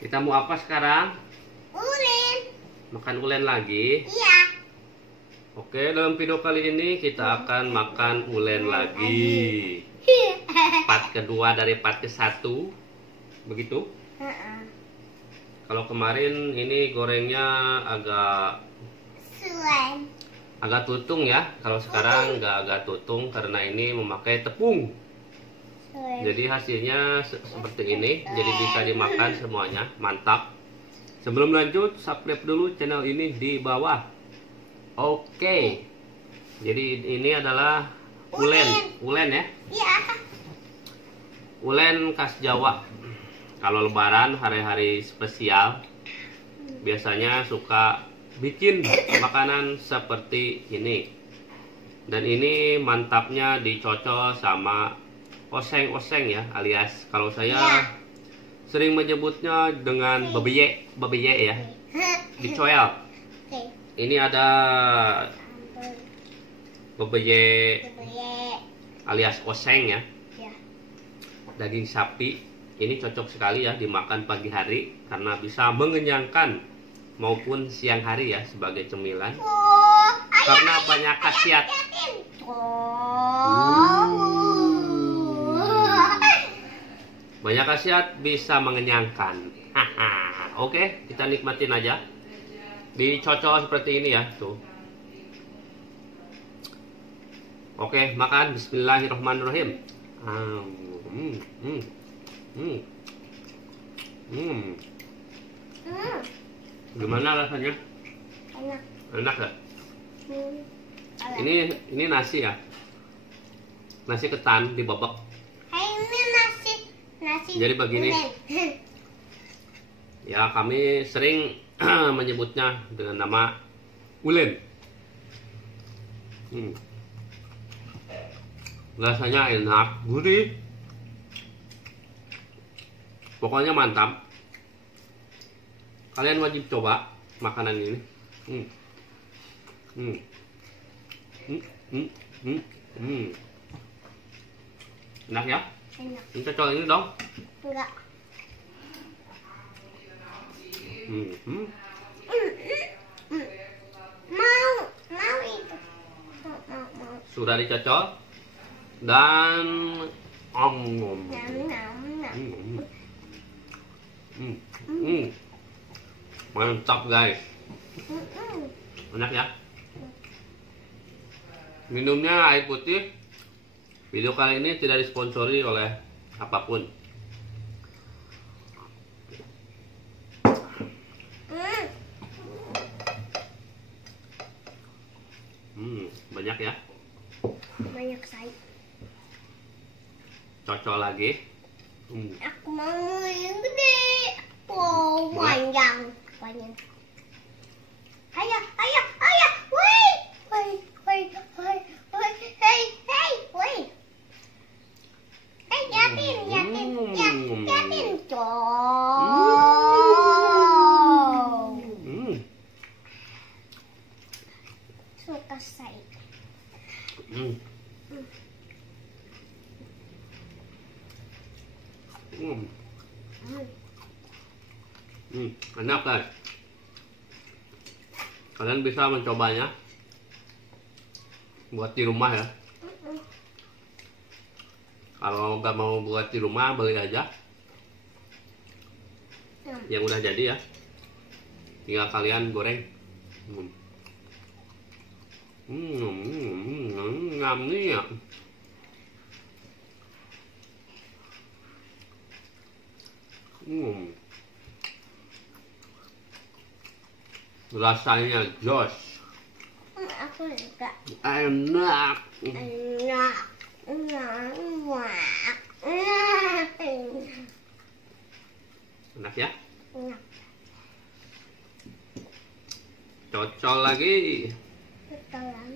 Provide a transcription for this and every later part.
Kita mau apa sekarang? Ulen. Makan ulen lagi? Iya. Oke, dalam video kali ini kita akan makan ulen lagi. Part kedua dari part ke-1. Begitu? Kalau kemarin ini gorengnya agak tutung ya. Kalau sekarang nggak agak tutung karena ini memakai tepung. Jadi hasilnya seperti ini. Jadi bisa dimakan semuanya. Mantap. Sebelum lanjut, subscribe dulu channel ini di bawah. Oke. Jadi ini adalah ulen ya. Iya. Ulen khas Jawa. Kalau lebaran, hari-hari spesial, biasanya suka bikin makanan seperti ini. Dan ini mantapnya dicocol sama oseng-oseng ya, alias kalau saya sering menyebutnya dengan babeye ya. Dicoel. Ini ada babeye alias oseng ya. Daging sapi. Ini cocok sekali ya dimakan pagi hari karena bisa mengenyangkan maupun siang hari ya sebagai cemilan. Karena banyak khasiat. Banyak khasiat, bisa mengenyangkan. Oke, kita nikmatin aja. Dicocol seperti ini ya, tuh. Oke, makan. Bismillahirrahmanirrahim. Gimana rasanya? Enak. Enak ya? Ini nasi ya. Nasi ketan dibobok. Ini nasi Jadi begini. Ya, kami sering menyebutnya dengan nama ulen. Rasanya enak, gurih. Pokoknya mantap. Kalian wajib coba makanan ini. Enak ya? Enak. Ini cocok ini dong. Enggak. Mau itu. Mau. Sudah dicocol dan mantap guys. Enak ya. Minumnya air putih. Video kali ini tidak disponsori oleh apapun. Banyak ya. Banyak saya. Cocok lagi. Aku mau yang gede. Panjang. Ayo. Woi. Hey, jatin. Suka saya. Enak guys. Kalian bisa mencobanya buat di rumah ya. Kalau nggak mau buat di rumah, beli aja yang udah jadi ya. Tinggal kalian goreng. Ngam nih ya. Rasanya jos. Aku juga. Enak. Enak ya? Enak. Cocol lagi. Enak.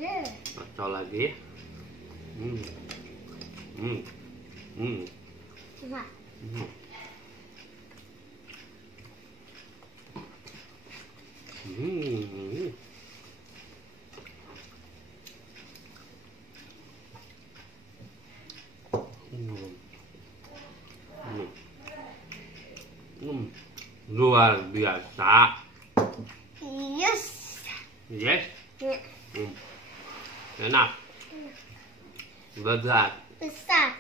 Luar biasa. Yes. Yes. Enak. Besar. Besar.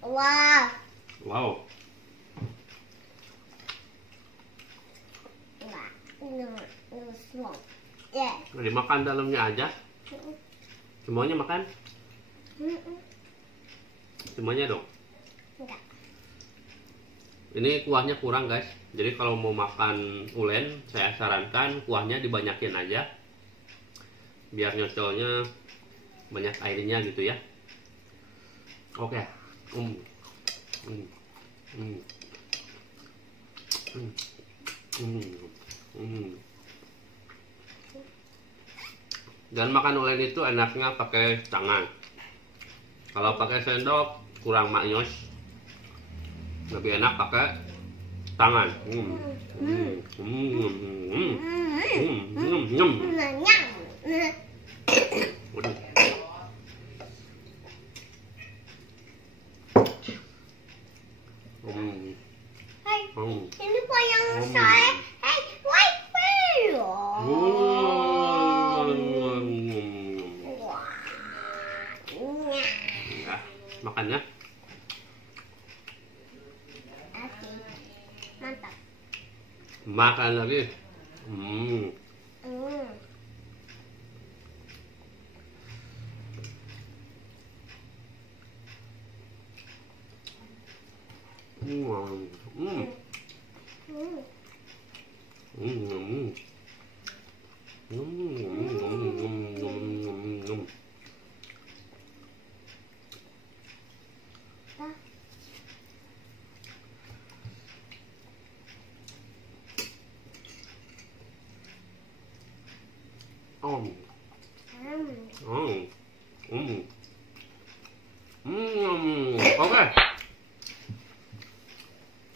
Wah. Wow. Small. Yeah. Dimakan dalamnya aja. Semuanya makan? Semuanya dong. Enggak. Ini kuahnya kurang guys. Jadi kalau mau makan ulen, saya sarankan kuahnya dibanyakin aja. Biar nyocolnya banyak airnya gitu ya. Oke. Dan makan ulen itu enaknya pakai tangan. Kalau pakai sendok kurang maknyos. Lebih enak pakai tangan. Waduh. Hai, ini yang saya. Hai, wifi. Ya, makan ya. Mantap. Makan lagi. Oke.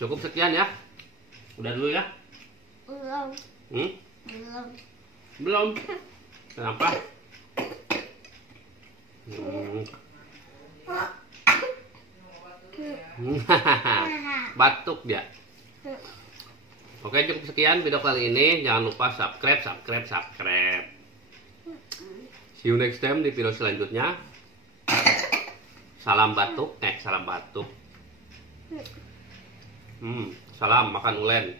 Cukup sekian ya. Udah dulu ya. Belum. Belum. Belum. Kenapa? Batuk dia. Oke, cukup sekian video kali ini. Jangan lupa subscribe. See you next time di video selanjutnya. Salam batuk, salam batuk. Salam makan ulen.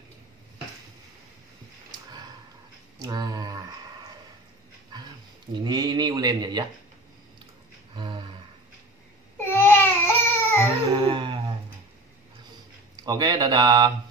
Nah, ini ulennya ya. Oke, dadah.